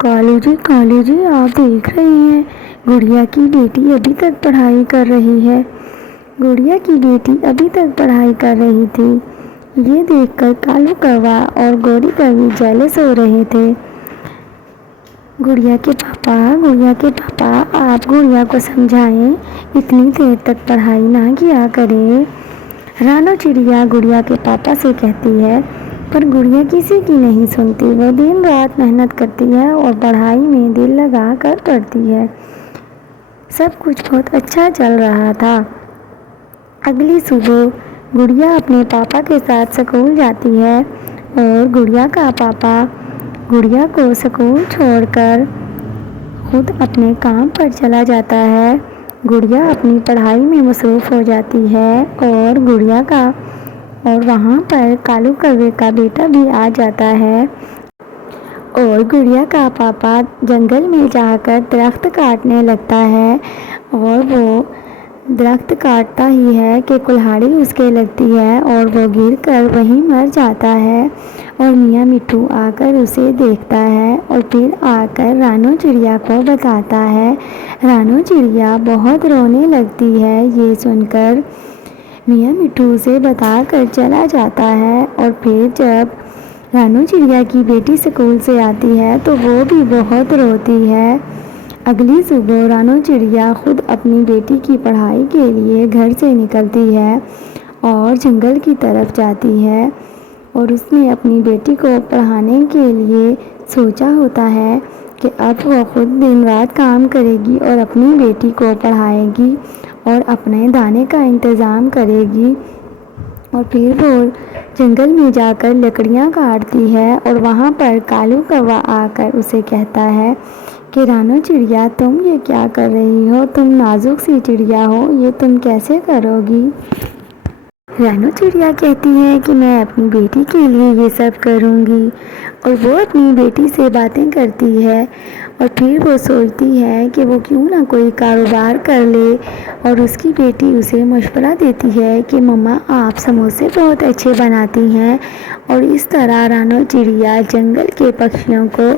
کالو جی آپ دیکھ رہے ہیں گڑیا کی بیٹی ابھی تک پڑھائی کر رہی ہے۔ گڑیا کی بیٹی ابھی تک پڑھائی کر رہی تھی۔ یہ دیکھ کر کالو کوا اور گوری کوی جیلس ہو رہے تھے۔ گڑیا کے پاپا آپ گڑیا کو سمجھائیں، اتنی دیر تک پڑھائی نہ کیا کرے۔ رانو چڑیا گڑیا کے پاپا سے کہتی ہے، پر گڑیا کسی کی نہیں سنتی۔ وہ دن رات محنت کرتی ہے اور پڑھائی میں دل لگا کر پڑھتی ہے۔ سب کچھ بہت اچھا چل رہا تھا۔ اگلی صبح گڑیا اپنے پاپا کے ساتھ اسکول جاتی ہے اور گڑیا کا پاپا گڑیا کو اسکول چھوڑ کر خود اپنے کام پر چلا جاتا ہے۔ گڑیا اپنی پڑھائی میں مصروف ہو جاتی ہے اور وہاں پر کالو کوے کا بیٹا بھی آ جاتا ہے اور گڑیا کا پاپا جنگل میں جا کر درخت کاٹنے لگتا ہے اور وہ درخت کاٹتا ہی ہے کہ کلہاڑی اس کے لگتی ہے اور وہ گر کر وہیں مر جاتا ہے اور میاں مٹھو آ کر اسے دیکھتا ہے اور پھر آ کر رانو چڑیا کو بتاتا ہے۔ رانو چڑیا بہت رونے لگتی ہے، یہ سن کر میاں مٹھو اسے بتا کر چلا جاتا ہے اور پھر جب رانو چڑیا کی بیٹی اسکول سے آتی ہے تو وہ بھی بہت روتی ہے۔ اگلی صبح رانو چڑیا خود اپنی بیٹی کی پڑھائی کے لیے گھر سے نکلتی ہے اور جنگل کی طرف جاتی ہے اور اس نے اپنی بیٹی کو پڑھانے کے لیے سوچا ہوتا ہے کہ اب وہ خود دن رات کام کرے گی اور اپنی بیٹی کو پڑھائے گی اور اپنے دانے کا انتظام کرے گی اور پھر وہ جنگل میں جا کر لکڑیاں کاٹتی ہے اور وہاں پر کالو کوا آ کر اسے کہتا ہے کہ رانو چڑیا تم یہ کیا کر رہی ہو، تم نازک سی چڑیا ہو، یہ تم کیسے کرو گی؟ رانو چڑیا کہتی ہے کہ میں اپنی بیٹی کے لیے یہ سب کروں گی اور وہ اپنی بیٹی سے باتیں کرتی ہے اور پھر وہ سوچتی ہے کہ وہ کیوں نہ کوئی کاروبار کر لے اور اس کی بیٹی اسے مشورہ دیتی ہے کہ مما آپ سموسے بہت اچھے بناتی ہیں اور اس طرح رانو چڑیا جنگل کے پکشیوں کو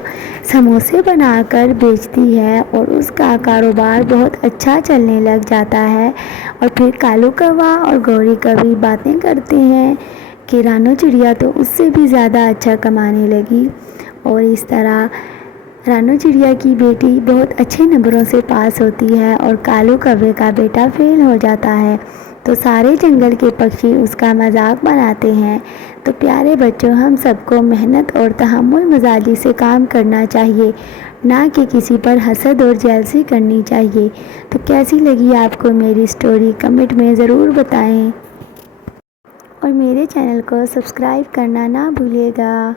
سموسے بنا کر بیچتی ہے اور اس کا کاروبار بہت اچھا چلنے لگ جاتا ہے اور پھر کالو کوا اور گوری کوی باتیں کرتے ہیں کہ رانو چڑیا تو اس سے بھی زیادہ اچھا کمانے لگی اور اس طرح رانو چڑیا کی بیٹی بہت اچھے نمبروں سے پاس ہوتی ہے اور کالو کوے کا بیٹا فیل ہو جاتا ہے تو سارے جنگل کے پکشی اس کا مذاق بناتے ہیں۔ تو پیارے بچوں، ہم سب کو محنت اور تحمل مزاجی سے کام کرنا چاہیے، نہ کہ کسی پر حسد اور جیلسی کرنی چاہیے۔ تو کیسی لگی آپ کو میری سٹوری کمنٹ میں ضرور بتائیں اور میرے چینل کو سبسکرائب کرنا نہ بھولیے گا۔